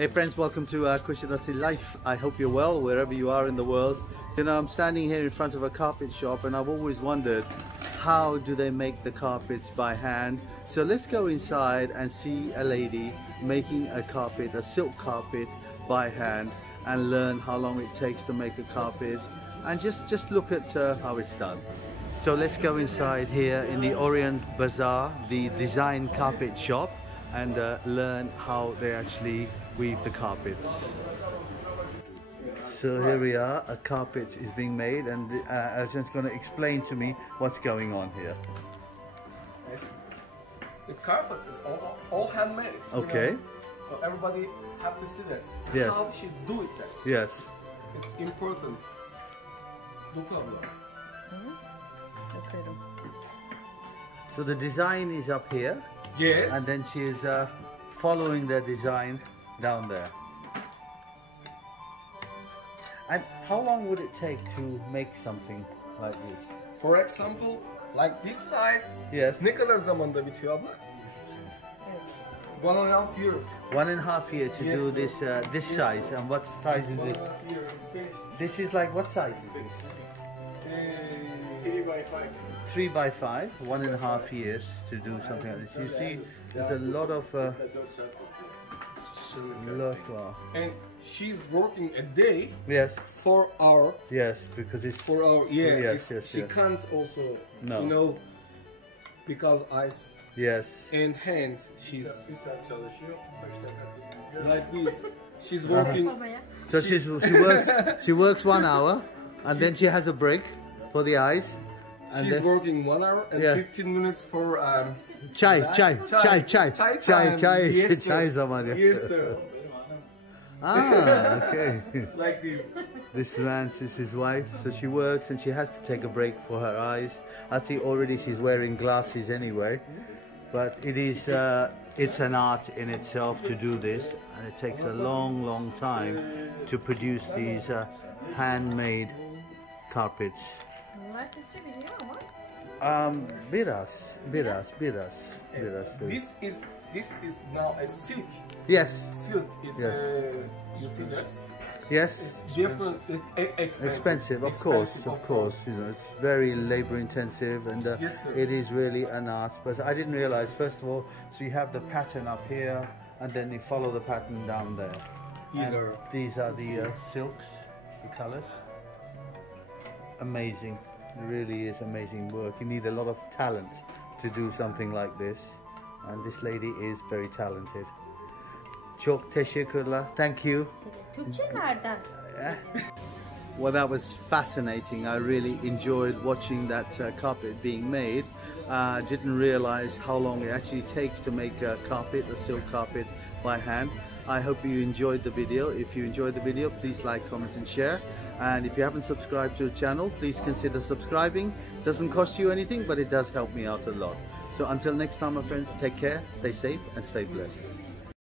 Hey friends, welcome to Kusadasi Life. I hope you're well wherever you are in the world. You know, I'm standing here in front of a carpet shop and I've always wondered, how do they make the carpets by hand? So let's go inside and see a lady making a carpet, a silk carpet by hand, and learn how long it takes to make a carpet, and just look at how it's done. So let's go inside here in the Orient Bazaar, the design carpet shop, and learn how they actually weave the carpets. So here we are, a carpet is being made, and Ercan's going to explain to me what's going on here. The carpet is all handmade. Okay. You know? So everybody have to see this. Yes. How she do it this. Yes. It's important. So the design is up here. Yes. And then she is following the design down there. And how long would it take to make something like this? For example, like this size. Yes. Ne kadar zamanda bitiyor abla? 1.5 year. 1.5 year to do this this size. And what size is it? 1.5 year finished. This is like, what size is this? 3 by 5. 3 by 5, 1.5 years to do something like this. You see, there's a lot of and she's working a day. Yes. 4 hours. Yes, because it's 4 hours. Yeah. Yes, yes, she yes. can't also. No. You know, because eyes. Yes. And hand. She's like this. She's working. So she works 1 hour, and then she has a break for the eyes. And she's then, working 1 hour and 15 minutes for chai. Yes, Chai zaman. Yes, sir. Ah, okay. Like this. This man is his wife, so she works and she has to take a break for her eyes. I think already she's wearing glasses anyway, but it is it's an art in itself to do this, and it takes a long time to produce these handmade carpets. Biraz. This is now a silk. Yes. Silk is you see that? Yes. It's different. Expensive, of course. You know, it's very labor intensive, and yes, it is really an art. But I didn't realize, first of all, so you have the pattern up here, and then you follow the pattern down there. These are the silks, the colors. Amazing. It really is amazing work. You need a lot of talent to do something like this, and this lady is very talented. Çok teşekkürler. Thank you. Well, that was fascinating. I really enjoyed watching that carpet being made. Didn't realize how long it actually takes to make a carpet, a silk carpet by hand. I hope you enjoyed the video. If you enjoyed the video, please like, comment and share. And if you haven't subscribed to the channel, please consider subscribing. It doesn't cost you anything, but it does help me out a lot. So until next time, my friends, take care, stay safe and stay blessed.